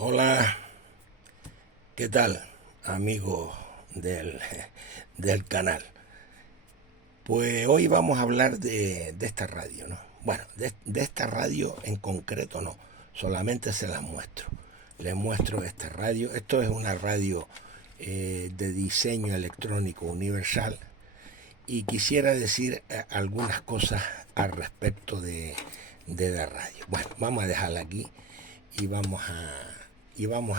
Hola, ¿qué tal, amigo del, del canal? Pues hoy vamos a hablar de esta radio, ¿no? Bueno, de esta radio en concreto no, solamente se las muestro. Les muestro esta radio. Esto es una radio de diseño electrónico universal y quisiera decir algunas cosas al respecto de la radio. Bueno, vamos a dejarla aquí y vamos a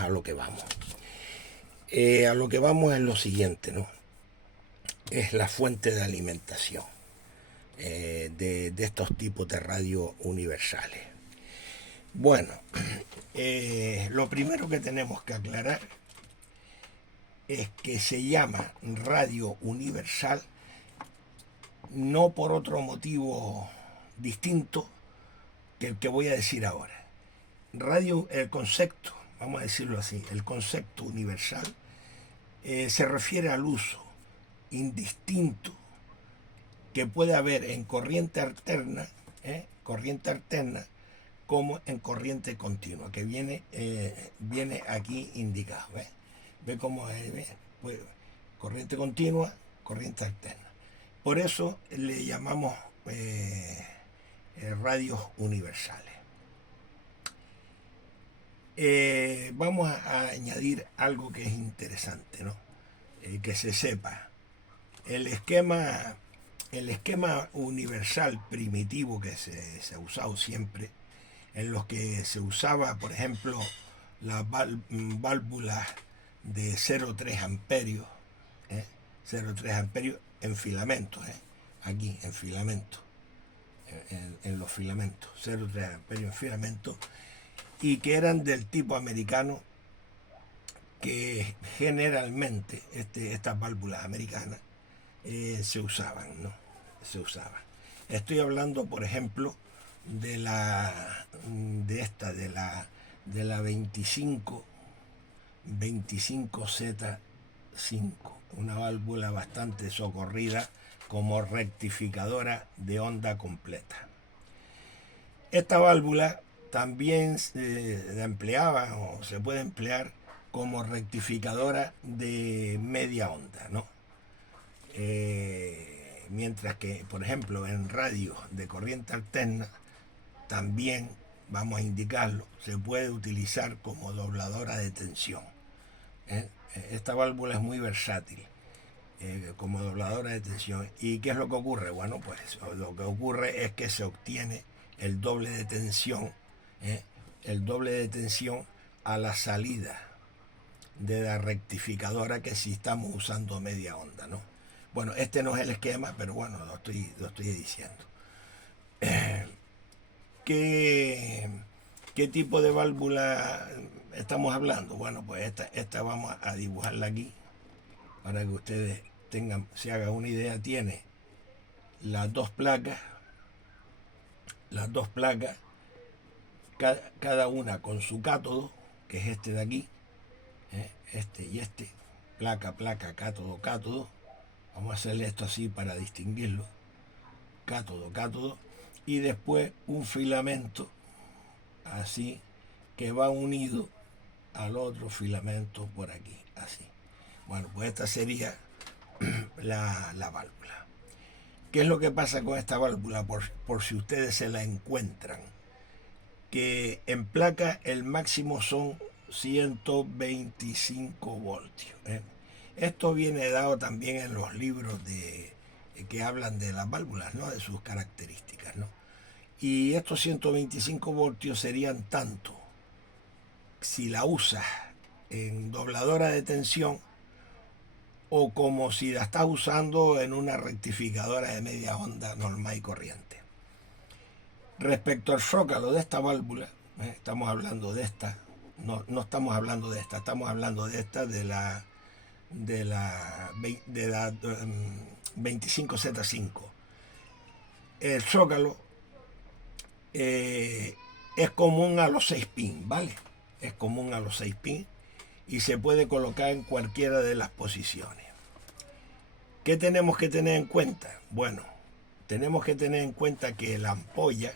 lo que vamos. A lo que vamos es lo siguiente, ¿no? Es la fuente de alimentación de estos tipos de radio universales. Bueno, lo primero que tenemos que aclarar es que se llama radio universal no por otro motivo distinto que el que voy a decir ahora. Radio, el concepto, vamos a decirlo así, el concepto universal se refiere al uso indistinto que puede haber en corriente alterna como en corriente continua, que viene aquí indicado. ¿Ve cómo es? Pues, corriente continua, corriente alterna. Por eso le llamamos radios universales. Vamos a añadir algo que es interesante, ¿no? Que se sepa. El esquema, el esquema universal primitivo que se ha usado siempre, en los que se usaba, por ejemplo, las válvulas de 0,3 amperios, ¿eh? 0,3 amperios en filamentos, aquí en filamentos, en los filamentos, 0,3 amperios en filamentos, y que eran del tipo americano, que generalmente estas válvulas americanas se usaban, ¿no? Se usaban. Estoy hablando, por ejemplo, de la 25Z5, una válvula bastante socorrida como rectificadora de onda completa. Esta válvula también se empleaba o se puede emplear como rectificadora de media onda, ¿no? Mientras que, por ejemplo, en radios de corriente alterna, también, vamos a indicarlo, se puede utilizar como dobladora de tensión. Esta válvula es muy versátil como dobladora de tensión. ¿Y qué es lo que ocurre? Bueno, pues lo que ocurre es que se obtiene el doble de tensión, el doble de tensión a la salida de la rectificadora que si estamos usando media onda, ¿no? Bueno, este no es el esquema, pero bueno, lo estoy diciendo. ¿Qué tipo de válvula estamos hablando? Bueno, pues esta vamos a dibujarla aquí para que ustedes se hagan una idea. Tiene las dos placas, cada una con su cátodo, que es este de aquí, este y este, placa, cátodo, cátodo. Vamos a hacerle esto así para distinguirlo. Cátodo. Y después un filamento así que va unido al otro filamento por aquí, así. Bueno, pues esta sería la válvula. ¿Qué es lo que pasa con esta válvula? Por si ustedes se la encuentran. Que en placa el máximo son 125 voltios. Esto viene dado también en los libros que hablan de las válvulas, ¿no? De sus características, ¿no? Y estos 125 voltios serían tanto si la usas en dobladora de tensión o como si la estás usando en una rectificadora de media onda normal y corriente. Respecto al zócalo de esta válvula, estamos hablando de esta, no estamos hablando de esta, estamos hablando de esta de la 25Z5. El zócalo es común a los 6 pins, ¿vale? Es común a los 6 pins y se puede colocar en cualquiera de las posiciones. ¿Qué tenemos que tener en cuenta? Bueno, tenemos que tener en cuenta que la ampolla,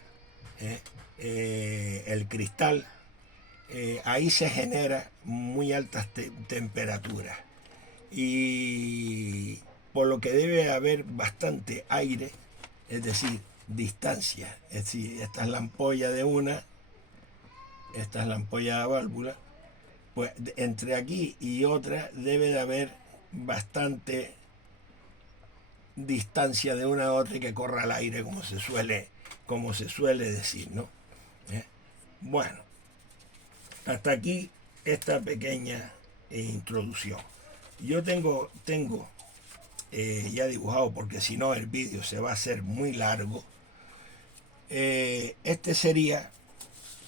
el cristal, ahí se genera muy altas temperaturas y por lo que debe haber bastante aire, es decir, distancia. Es decir, esta es la ampolla de una, esta es la ampolla de válvula, pues entre aquí y otra debe de haber bastante distancia de una a otra y que corra el aire como se suele decir, ¿no? Bueno, hasta aquí esta pequeña introducción. Yo tengo ya dibujado, porque si no el vídeo se va a hacer muy largo. Este sería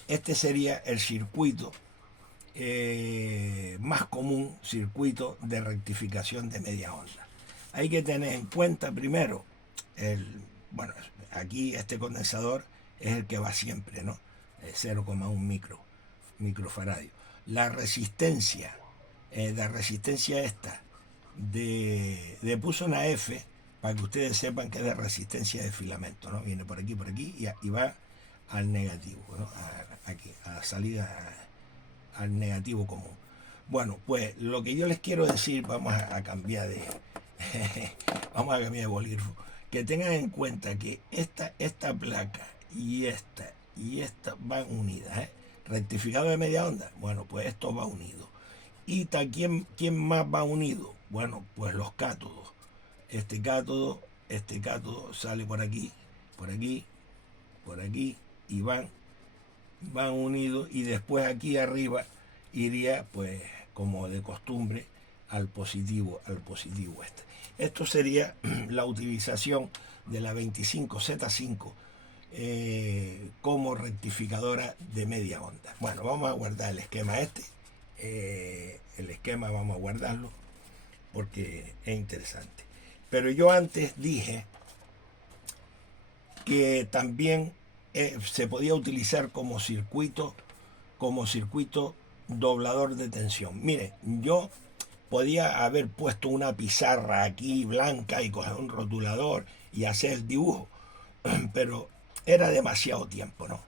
el circuito más común, circuito de rectificación de media onda. Hay que tener en cuenta primero, bueno, aquí este condensador es el que va siempre, ¿no? 0,1 microfaradio. La resistencia esta de puse una F para que ustedes sepan que es de resistencia de filamento, ¿no? Viene por aquí y va al negativo, ¿no? Aquí, a la salida al negativo común. Bueno, pues lo que yo les quiero decir, vamos a cambiar de vamos a cambiar de bolígrafo, que tengan en cuenta que esta placa y esta van unidas, ¿eh? Rectificado de media onda, bueno, pues esto va unido. ¿Y quién más va unido? Bueno, pues los cátodos. Este cátodo sale por aquí y van unidos, y después aquí arriba iría, pues como de costumbre, al positivo este. Esto sería la utilización de la 25Z5 como rectificadora de media onda. Bueno, vamos a guardar el esquema el esquema vamos a guardarlo porque es interesante. Pero yo antes dije que también se podía utilizar como circuito doblador de tensión. Mire, yo podía haber puesto una pizarra aquí blanca y coger un rotulador y hacer el dibujo, pero era demasiado tiempo, ¿no?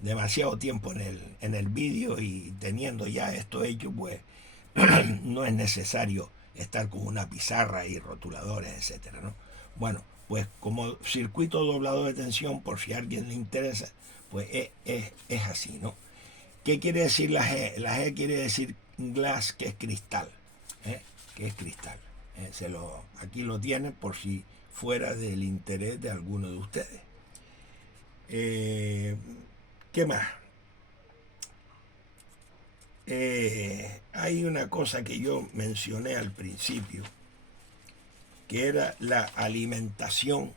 Demasiado tiempo en el vídeo, y teniendo ya esto hecho, pues no es necesario estar con una pizarra y rotuladores, etcétera, ¿no? Bueno, pues como circuito doblador de tensión, por si a alguien le interesa, pues es así, ¿no? ¿Qué quiere decir la G? La G quiere decir glass, que es cristal, que es cristal. Aquí lo tienen por si fuera del interés de alguno de ustedes. ¿Qué más? Hay una cosa que yo mencioné al principio, que era la alimentación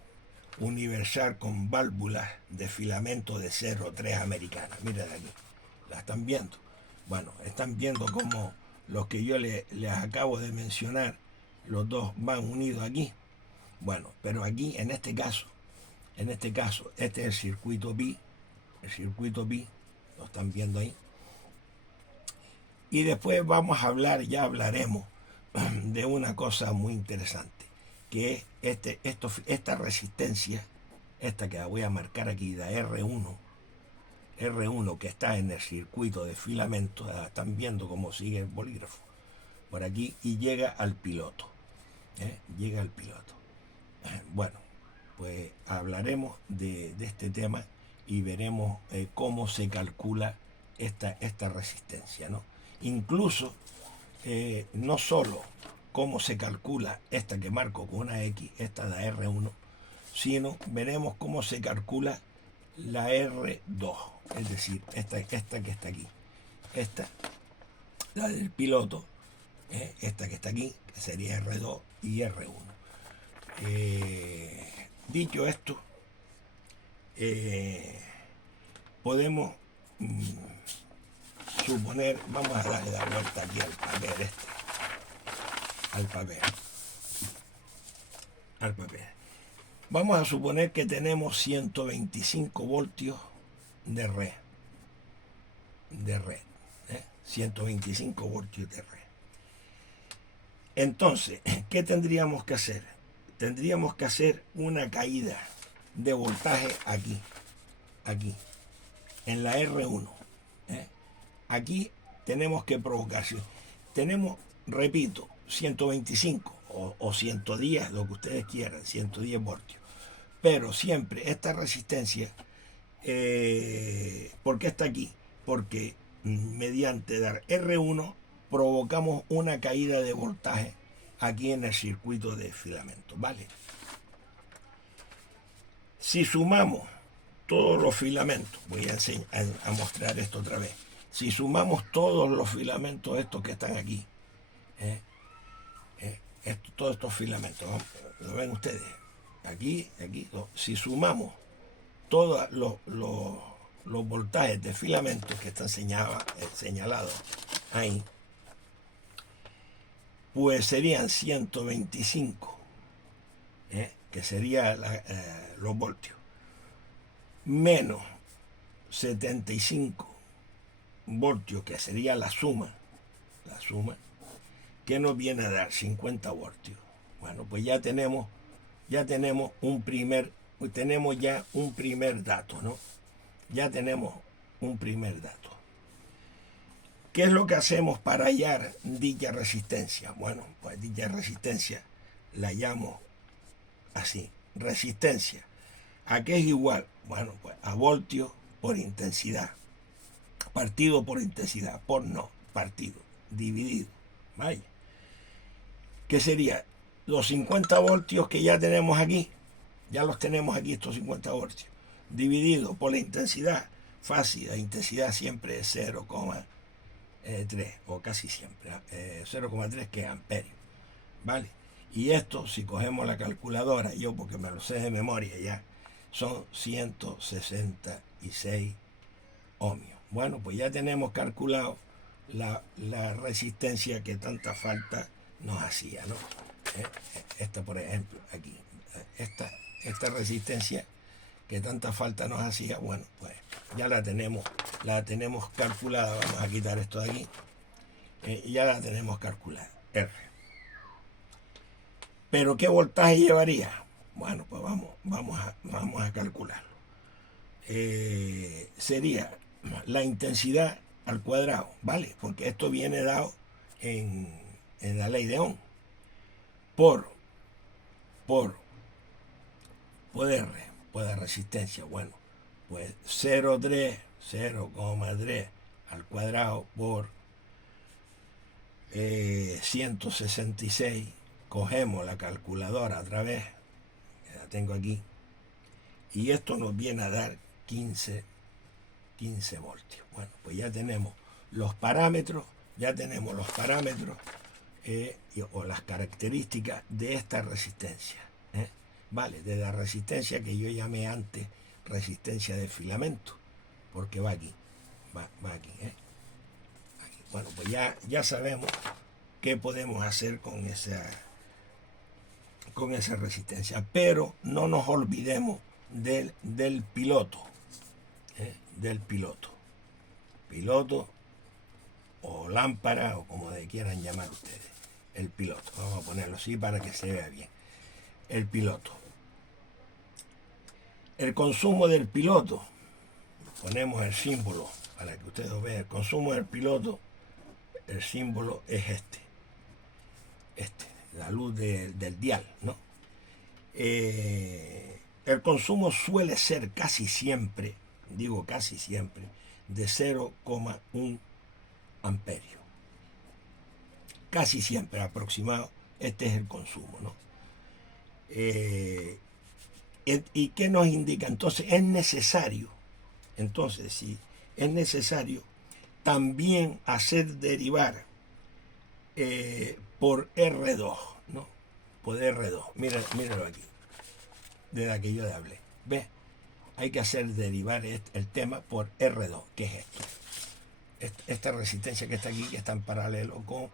universal con válvulas de filamento de 0,3 americanas. Miren aquí, la están viendo. Bueno, están viendo cómo los que yo les acabo de mencionar, los dos van unidos aquí. Bueno, pero aquí en este caso, este es el circuito B, lo están viendo ahí. Y después vamos a hablar, ya hablaremos de una cosa muy interesante, que es esta resistencia, esta que la voy a marcar aquí, de R1, que está en el circuito de filamento. Están viendo cómo sigue el bolígrafo por aquí y llega al piloto. Llega al piloto. Bueno, pues hablaremos de este tema y veremos cómo se calcula esta resistencia, ¿no? Incluso no solo cómo se calcula esta que marco con una X, esta de R1, sino veremos cómo se calcula la R2, es decir, esta que está aquí, la del piloto, esta que está aquí, que sería R2 y R1. Dicho esto, podemos suponer, vamos a darle la vuelta aquí al papel. Vamos a suponer que tenemos 125 voltios de red. 125 voltios de red. Entonces, ¿qué tendríamos que hacer? Tendríamos que hacer una caída de voltaje aquí, en la R1. aquí tenemos que provocar. Tenemos, repito, 125 o 110, lo que ustedes quieran, 110 voltios. Pero siempre esta resistencia, ¿por qué está aquí? Porque mediante dar R1 provocamos una caída de voltaje aquí en el circuito de filamento, ¿vale? Si sumamos todos los filamentos, voy a mostrar esto otra vez. Si sumamos todos los filamentos estos que están aquí, todos estos filamentos, ¿lo ven ustedes? Aquí, si sumamos todos los voltajes de filamentos que están señalados ahí, pues serían 125, que sería los voltios, menos 75 voltios, que sería la suma, que nos viene a dar 50 voltios. Bueno, pues ya tenemos ya un primer dato, ¿no? Ya tenemos un primer dato. ¿Qué es lo que hacemos para hallar dicha resistencia? Bueno, pues dicha resistencia la llamo así, resistencia. ¿A qué es igual? Bueno, pues a voltios por intensidad, partido por intensidad, por no, partido, dividido, ¿vale? ¿Qué sería? Los 50 voltios que ya tenemos aquí, ya los tenemos aquí estos 50 voltios, dividido por la intensidad, fácil, la intensidad siempre es 0,3 o casi siempre, 0,3 que es amperio, ¿vale? Y esto, si cogemos la calculadora, yo porque me lo sé de memoria ya, son 166 ohmios. Bueno, pues ya tenemos calculado la resistencia que tanta falta nos hacía, ¿no? Esta, por ejemplo, aquí, esta resistencia que tanta falta nos hacía, bueno, pues ya la tenemos calculada. Vamos a quitar esto de aquí, ya la tenemos calculada, R. Pero ¿qué voltaje llevaría? Bueno, pues vamos a calcularlo. Sería la intensidad al cuadrado, ¿vale? Porque esto viene dado en la ley de Ohm. Por R, pues de resistencia, bueno, pues 0,3 al cuadrado por 166. Cogemos la calculadora otra vez, que la tengo aquí, y esto nos viene a dar 15 voltios. Bueno, pues ya tenemos los parámetros, o las características de esta resistencia, ¿vale? De la resistencia que yo llamé antes resistencia de filamento, porque va aquí, va aquí, aquí. Bueno, pues ya sabemos qué podemos hacer con esa resistencia, pero no nos olvidemos del piloto, piloto o lámpara, o como quieran llamar ustedes, el piloto. Vamos a ponerlo así para que se vea bien. El piloto. El consumo del piloto, ponemos el símbolo para que ustedes lo vean. El consumo del piloto, el símbolo es la luz del dial, ¿no? El consumo suele ser casi siempre, de 0,1 amperio. Casi siempre aproximado, este es el consumo, ¿no? ¿Y qué nos indica? Entonces es necesario también hacer derivar por R2, ¿no? Por R2, míralo aquí, de la que yo le hablé. ¿Ves? Hay que hacer derivar el tema por R2, que es esto. Esta resistencia que está aquí, que está en paralelo con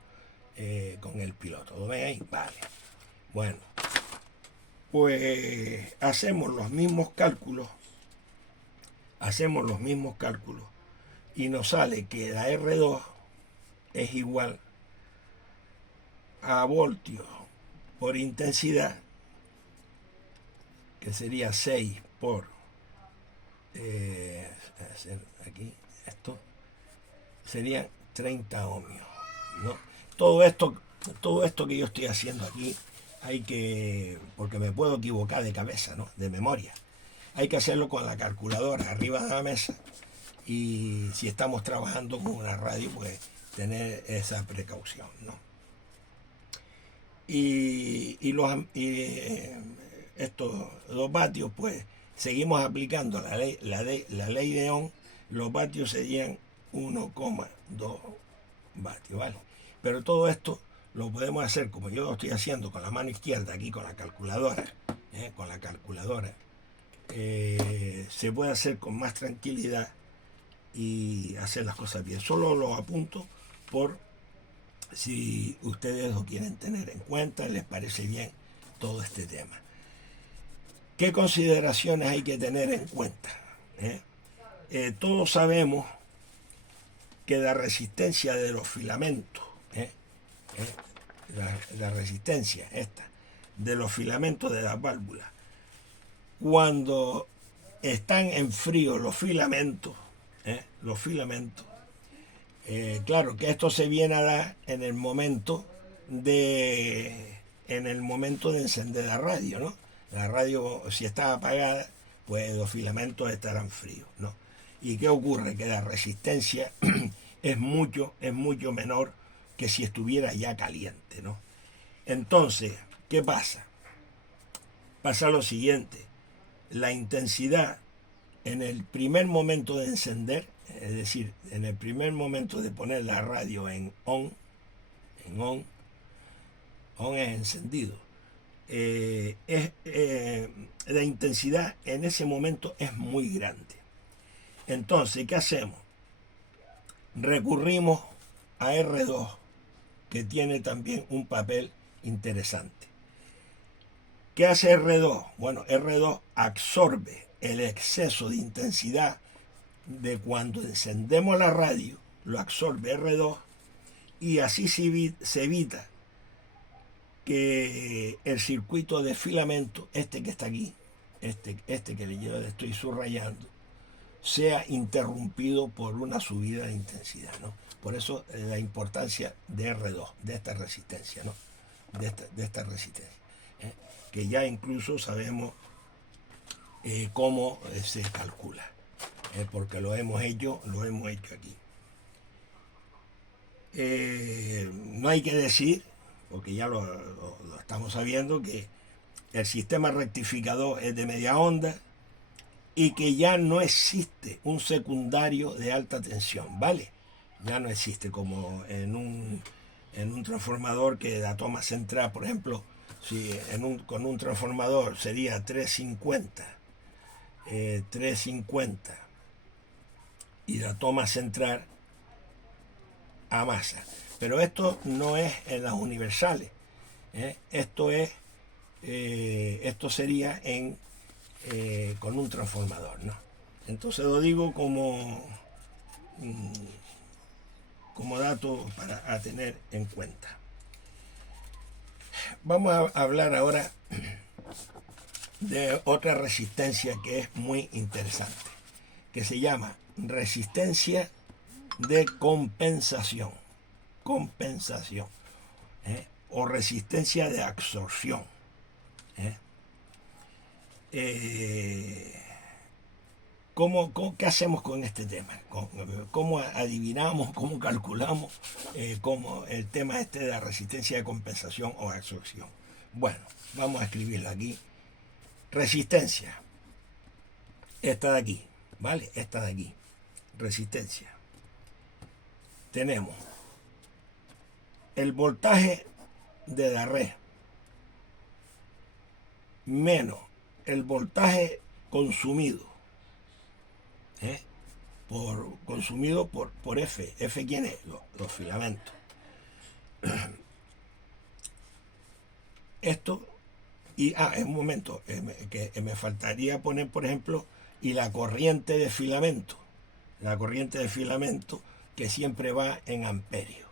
el piloto. ¿Lo ven ahí? Vale. Bueno, pues hacemos los mismos cálculos y nos sale que la R2 es igual a voltios por intensidad, que sería 6 por aquí, esto, serían 30 ohmios, ¿no? Todo esto que yo estoy haciendo aquí, porque me puedo equivocar de cabeza, ¿no? De memoria. Hay que hacerlo con la calculadora arriba de la mesa, y si estamos trabajando con una radio, pues tener esa precaución, ¿no? Los vatios, pues seguimos aplicando la ley de Ohm. Los vatios serían 1,2 vatios, ¿vale? Pero todo esto lo podemos hacer como yo lo estoy haciendo con la mano izquierda aquí con la calculadora, se puede hacer con más tranquilidad y hacer las cosas bien. Solo lo apunto por si ustedes lo quieren tener en cuenta, les parece bien todo este tema. ¿Qué consideraciones hay que tener en cuenta? Todos sabemos que la resistencia de los filamentos, la resistencia esta de los filamentos de las válvulas, cuando están en frío los filamentos, claro que esto se viene a dar en el momento de encender la radio, ¿no? La radio, si está apagada, pues los filamentos estarán fríos, ¿no? ¿Y qué ocurre? Que la resistencia es mucho menor que si estuviera ya caliente, ¿no? Entonces, ¿qué pasa? Pasa lo siguiente: la intensidad en el primer momento de encender, es decir, en el primer momento de poner la radio en on es encendido, la intensidad en ese momento es muy grande. Entonces, ¿qué hacemos? Recurrimos a R2, que tiene también un papel interesante. ¿Qué hace R2? Bueno, R2 absorbe el exceso de intensidad de cuando encendemos la radio, lo absorbe R2, y así se evita que el circuito de filamento, este que está aquí, este que yo le estoy subrayando, sea interrumpido por una subida de intensidad, ¿no? Por eso la importancia de R2, de esta resistencia, ¿no? De esta resistencia, que ya incluso sabemos cómo se calcula, porque lo hemos hecho aquí. No hay que decir, porque ya lo estamos sabiendo, que el sistema rectificador es de media onda y que ya no existe un secundario de alta tensión, ¿vale? Ya no existe como en un transformador que la toma central, por ejemplo, si con un transformador sería 350 y la toma central a masa. Pero esto no es en las universales, esto sería con un transformador, ¿no? Entonces lo digo como dato a tener en cuenta. Vamos a hablar ahora de otra resistencia que es muy interesante, que se llama resistencia de compensación, o resistencia de absorción. ¿Qué hacemos con este tema? ¿Cómo adivinamos, cómo calculamos el tema de la resistencia de compensación o absorción? Bueno, vamos a escribirlo aquí. Resistencia, esta de aquí, ¿vale? Esta de aquí, resistencia. Tenemos el voltaje de la red menos el voltaje consumido, por F. ¿F quién es? Los filamentos. Esto, y en un momento, que me faltaría poner, por ejemplo, y la corriente de filamento. La corriente de filamento que siempre va en amperios.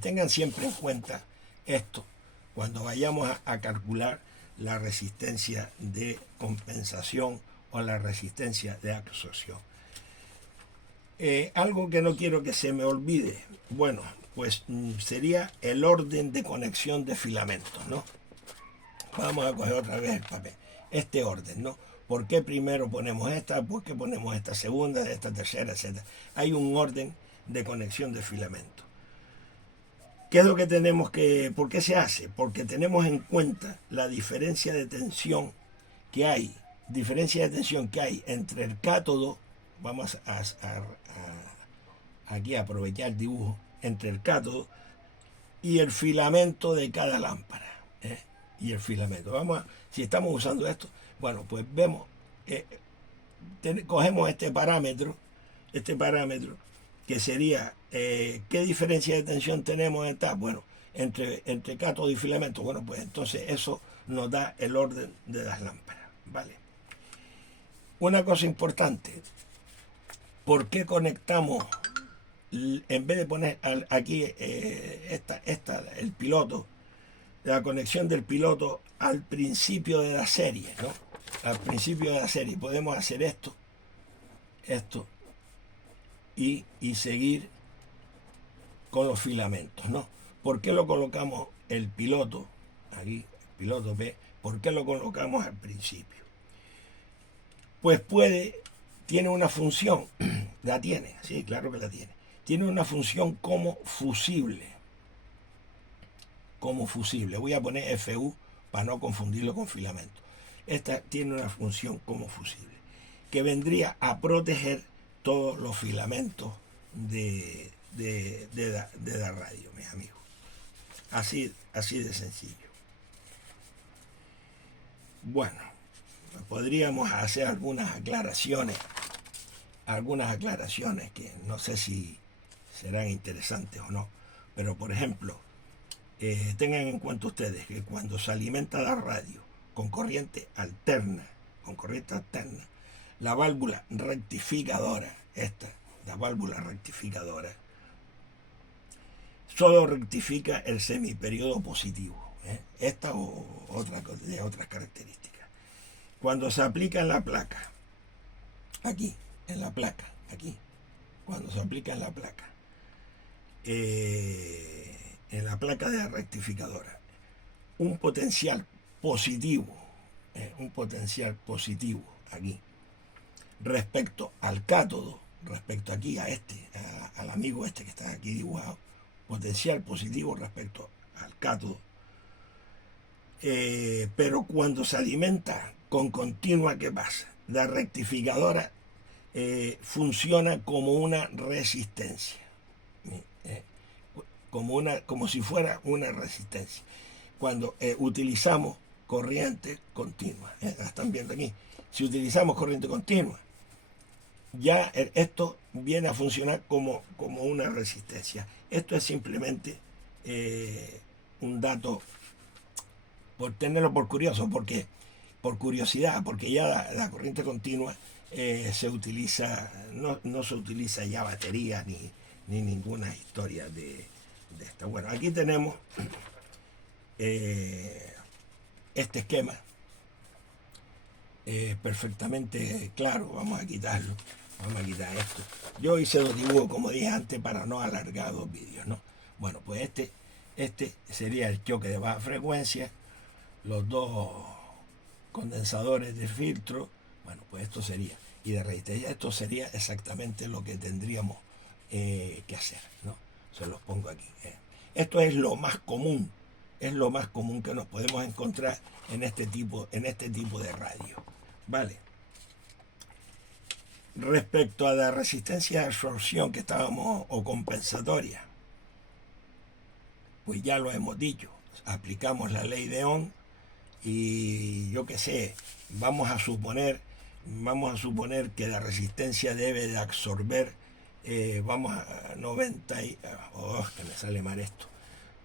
Tengan siempre en cuenta esto cuando vayamos a calcular la resistencia de compensación o la resistencia de absorción. Algo que no quiero que se me olvide, bueno, pues sería el orden de conexión de filamentos, ¿no? Vamos a coger otra vez el papel. Este orden, ¿no? ¿Por qué primero ponemos esta? ¿Por qué ponemos esta segunda, esta tercera, etcétera? Hay un orden de conexión de filamentos. ¿Qué es lo que tenemos que... ¿Por qué se hace? Porque tenemos en cuenta la diferencia de tensión que hay, entre el cátodo, vamos aquí a aprovechar el dibujo, entre el cátodo y el filamento de cada lámpara. Y el filamento. Si estamos usando esto, bueno, pues vemos, cogemos este parámetro, que sería, ¿qué diferencia de tensión tenemos bueno, entre cátodo y filamento? Bueno, pues entonces eso nos da el orden de las lámparas, ¿vale? Una cosa importante, ¿por qué conectamos, en vez de poner aquí el piloto, la conexión del piloto al principio de la serie, ¿no? Al principio de la serie podemos hacer esto y seguir con los filamentos, ¿no? ¿Por qué lo colocamos el piloto aquí, el piloto P? ¿Por qué lo colocamos al principio? Pues tiene una función, la tiene, sí, claro que la tiene. Tiene una función como fusible. Voy a poner FU para no confundirlo con filamento. Esta tiene una función como fusible, que vendría a proteger todos los filamentos de la radio, mis amigos. Así de sencillo. Bueno, podríamos hacer algunas aclaraciones que no sé si serán interesantes o no, pero por ejemplo, tengan en cuenta ustedes que cuando se alimenta la radio con corriente alterna, la válvula rectificadora, solo rectifica el semiperiodo positivo, esta o otras características. Cuando se aplica en la placa, cuando se aplica en la placa de la rectificadora, un potencial positivo aquí, respecto al cátodo, respecto aquí al amigo que está aquí dibujado, potencial positivo respecto al cátodo, pero cuando se alimenta con continua, ¿qué pasa? La rectificadora funciona como una resistencia, como si fuera una resistencia. Cuando utilizamos corriente continua, la están viendo aquí, si utilizamos corriente continua, ya esto viene a funcionar como una resistencia. Esto es simplemente un dato por tenerlo por curiosidad, porque ya la corriente continua se utiliza, no se utiliza ya batería ni ninguna historia de esta. Bueno, aquí tenemos este esquema perfectamente claro. Vamos a quitar esto. Yo hice los dibujos, como dije antes, para no alargar los vídeos, ¿no? Bueno, pues este sería el choque de baja frecuencia, los dos condensadores de filtro. Bueno, pues esto sería, y de resistencia, esto sería exactamente lo que tendríamos que hacer, ¿no? Se los pongo aquí. Esto es lo más común, que nos podemos encontrar en este tipo de radio, ¿vale? Respecto a la resistencia de absorción que estábamos, o compensatoria, pues ya lo hemos dicho, aplicamos la ley de Ohm y yo qué sé, vamos a suponer que la resistencia debe de absorber, vamos a 90 que me sale mal esto,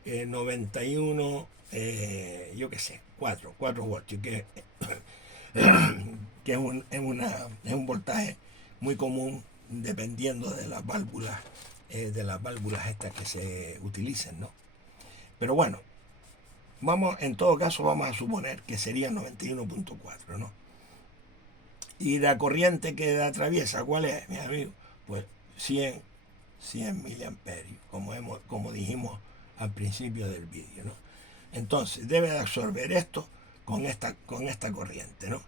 91, yo qué sé, 4 voltios, que es un voltaje muy común dependiendo de las válvulas estas que se utilicen, ¿no? Pero bueno, en todo caso vamos a suponer que sería 91.4, ¿no? Y la corriente que atraviesa, ¿cuál es, mi amigo? Pues 100, 100 miliamperios, como dijimos al principio del vídeo, ¿no? Entonces debe de absorber esto con esta corriente, ¿no?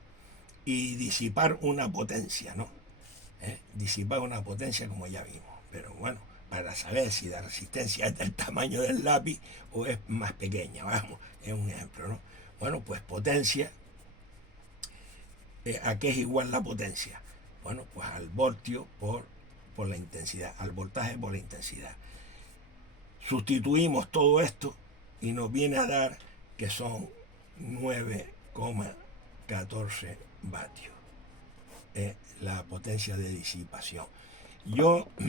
Y disipar una potencia, ¿no? Disipar una potencia como ya vimos. Pero bueno, para saber si la resistencia es del tamaño del lápiz o es más pequeña, vamos, es un ejemplo, ¿no? Bueno, pues potencia, ¿a qué es igual la potencia? Bueno, pues al voltio por la intensidad, al voltaje por la intensidad. Sustituimos todo esto y nos viene a dar que son 9,14 vatios. La potencia de disipación.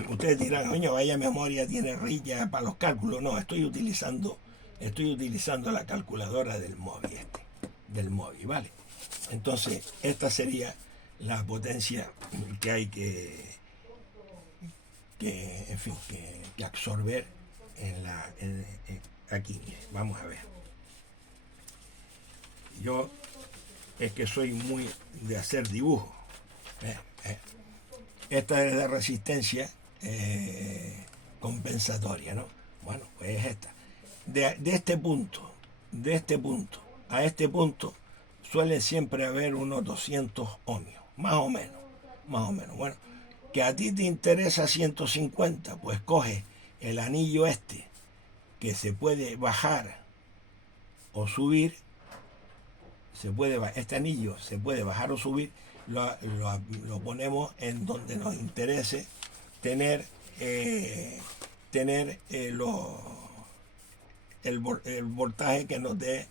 Ustedes dirán, coño, vaya memoria tiene Rilla para los cálculos. No, estoy utilizando la calculadora del móvil ¿vale? Entonces, esta sería la potencia que hay que absorber aquí. Vamos a ver. Yo es que soy muy de hacer dibujos. Esta es la resistencia compensatoria, ¿no? Bueno, pues es esta. De este punto a este punto suele siempre haber unos 200 ohmios, más o menos. Bueno, que a ti te interesa 150, pues coge el anillo que se puede bajar o subir, este anillo se puede bajar o subir, lo ponemos en donde nos interese tener el voltaje que nos dé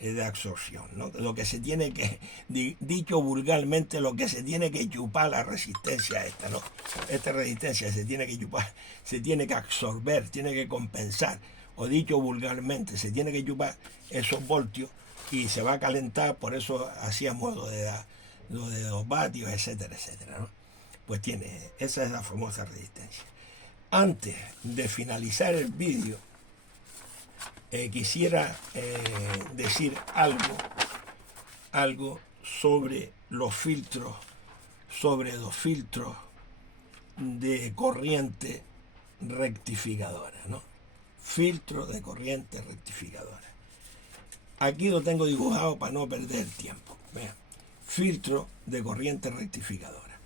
de absorción, ¿no? Lo que se tiene que, dicho vulgarmente, lo que se tiene que chupar la resistencia esta, ¿no? Esta resistencia se tiene que chupar, se tiene que absorber, tiene que compensar, o dicho vulgarmente, se tiene que chupar esos voltios y se va a calentar, por eso hacíamos lo de 2 vatios, etcétera, ¿no? Pues esa es la famosa resistencia. Antes de finalizar el vídeo, quisiera decir algo sobre los filtros, de corriente rectificadora, ¿no? Filtro de corriente rectificadora. Aquí lo tengo dibujado para no perder tiempo. Vean, filtro de corriente rectificadora.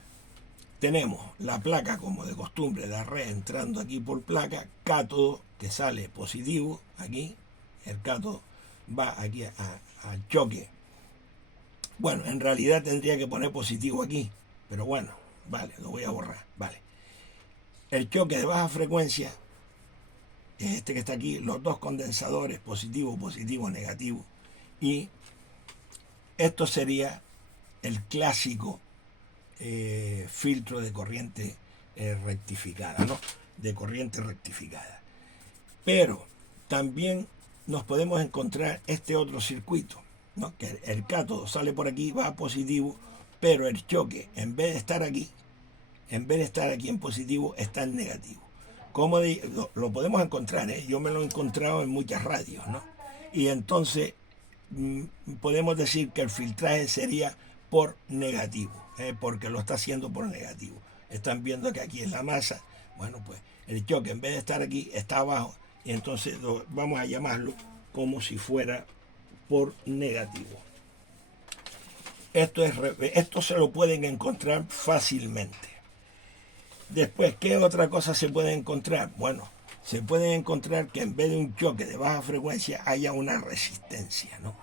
Tenemos la placa, como de costumbre, la red entrando aquí por placa, cátodo que sale positivo aquí, el cátodo va aquí al choque. Bueno, en realidad tendría que poner positivo aquí, pero bueno, vale, lo voy a borrar, vale. El choque de baja frecuencia es este que está aquí, los dos condensadores, positivo, negativo, y esto sería el clásico filtro de corriente rectificada, ¿no? De corriente rectificada. Pero también nos podemos encontrar este otro circuito, ¿no? Que el cátodo sale por aquí, va a positivo, pero el choque, en vez de estar aquí en positivo, está en negativo. Como lo podemos encontrar, yo me lo he encontrado en muchas radios, ¿no? Y entonces podemos decir que el filtraje sería por negativo, porque lo está haciendo por negativo. Están viendo que aquí es la masa, bueno, pues el choque en vez de estar aquí está abajo, y entonces vamos a llamarlo como si fuera por negativo. Esto se lo pueden encontrar fácilmente. Después, ¿qué otra cosa se puede encontrar? Bueno, se puede encontrar que en vez de un choque de baja frecuencia haya una resistencia, ¿no?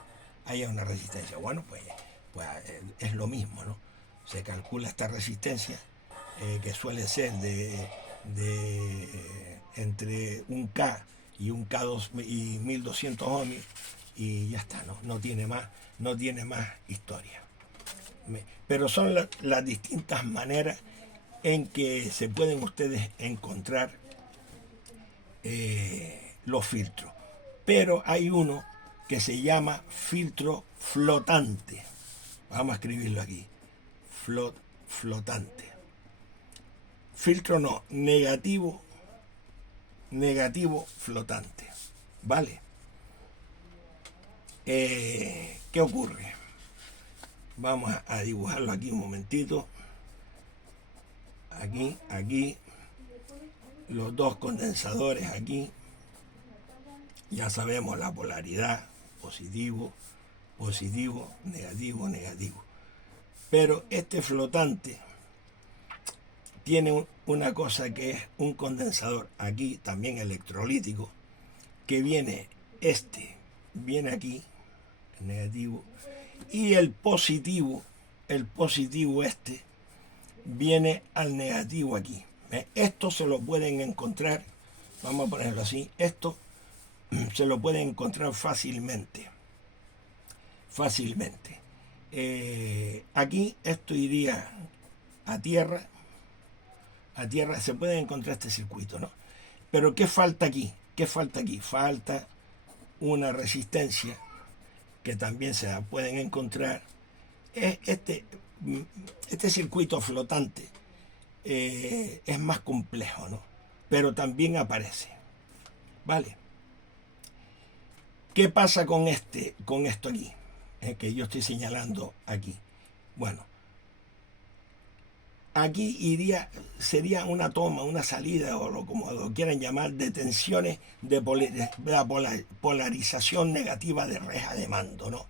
Haya una resistencia. Bueno, pues es lo mismo, ¿no? Se calcula esta resistencia que suele ser de entre un K y un K2 y 1200 ohmios, y ya está, ¿no? No tiene más historia. Pero son las distintas maneras en que se pueden ustedes encontrar los filtros. Pero hay uno que se llama filtro flotante. Vamos a escribirlo aquí. Flotante. Filtro no, negativo flotante. ¿Vale? ¿Qué ocurre? Vamos a dibujarlo aquí un momentito. Aquí. los dos condensadores aquí. Ya sabemos la polaridad, positivo, positivo, negativo, negativo. Pero este flotante tiene una cosa que es un condensador aquí también electrolítico, que viene aquí, el negativo, y el positivo viene al negativo aquí. Esto se lo pueden encontrar, vamos a ponerlo así, esto se lo pueden encontrar fácilmente. Aquí esto iría a tierra, se puede encontrar este circuito, ¿no? Pero ¿qué falta aquí? Falta una resistencia que también se la pueden encontrar. Este circuito flotante es más complejo, ¿no? Pero también aparece, ¿vale? ¿Qué pasa con esto aquí? Que yo estoy señalando aquí. Bueno, aquí sería una toma, una salida, o como lo quieran llamar, de tensiones de la polarización negativa de reja de mando, ¿no?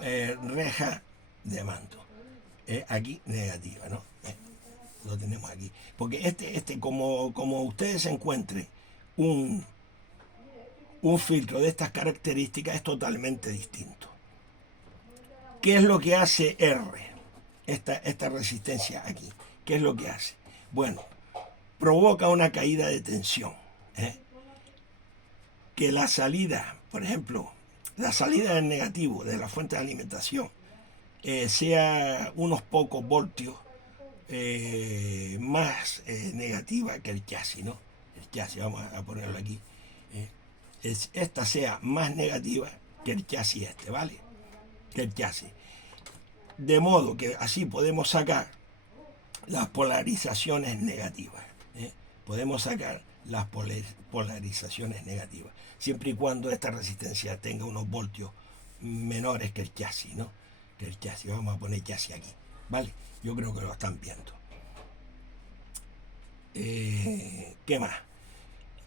Reja de mando. Aquí negativa, ¿no? Lo tenemos aquí. Porque como ustedes encuentren un filtro de estas características, es totalmente distinto. ¿Qué es lo que hace R? Esta resistencia aquí. ¿Qué es lo que hace? Bueno, provoca una caída de tensión. Que la salida, por ejemplo, la salida del negativo de la fuente de alimentación sea unos pocos voltios más negativa que el chasis, ¿no? El chasis, vamos a ponerlo aquí. Esta sea más negativa que el chasis ¿vale? Que el chasis. De modo que así podemos sacar las polarizaciones negativas. Podemos sacar las polarizaciones negativas, siempre y cuando esta resistencia tenga unos voltios menores que el chasis, ¿no? Que el chasis, vamos a poner chasis aquí, ¿vale? Yo creo que lo están viendo. ¿Qué más?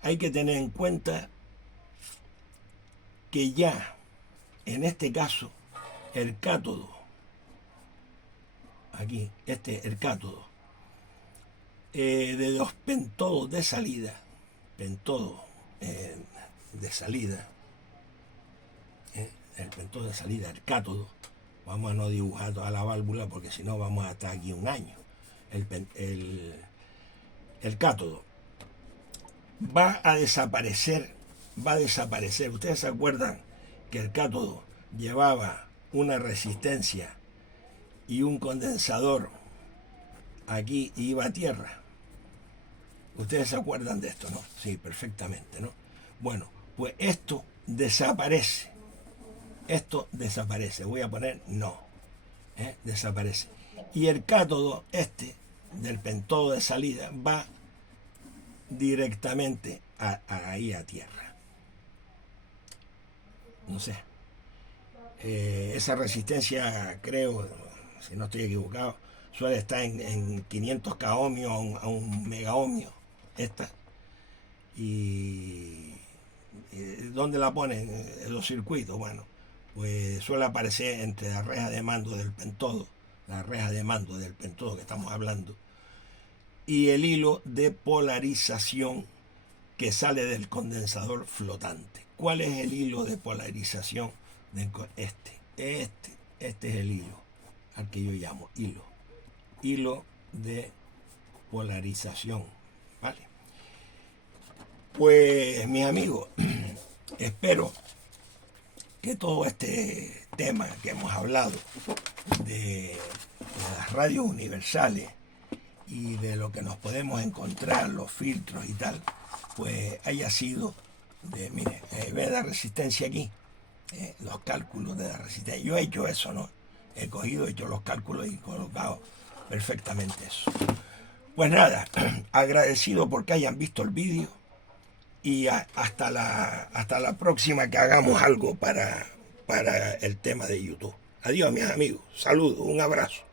Hay que tener en cuenta que ya, en este caso, el cátodo, aquí, el cátodo, de los pentodos de salida, el pentodo de salida, el cátodo, vamos a no dibujar toda la válvula porque si no vamos a estar aquí un año. El cátodo va a desaparecer. Ustedes se acuerdan que el cátodo llevaba una resistencia y un condensador aquí y iba a tierra. Ustedes se acuerdan de esto, ¿no? Sí, perfectamente, ¿no? Bueno, pues esto desaparece. Voy a poner no. Desaparece. Y el cátodo del pentodo de salida va directamente ahí a tierra. No sé. Esa resistencia, creo, si no estoy equivocado, suele estar en 500 k ohmios a un mega ohmio. Y ¿dónde la ponen? En los circuitos. Bueno, pues suele aparecer entre la reja de mando del pentodo, que estamos hablando, y el hilo de polarización que sale del condensador flotante. ¿Cuál es el hilo de polarización? Este es el hilo al que yo llamo hilo de polarización, ¿vale? Pues mis amigos, espero que todo este tema que hemos hablado de las radios universales y de lo que nos podemos encontrar, los filtros y tal, pues haya sido mire, ve la resistencia aquí, los cálculos de la resistencia. Yo he hecho eso, ¿no? He hecho los cálculos y colocado perfectamente eso. Pues nada, agradecido porque hayan visto el vídeo y hasta la próxima que hagamos algo para el tema de YouTube. Adiós, mis amigos. Saludos, un abrazo.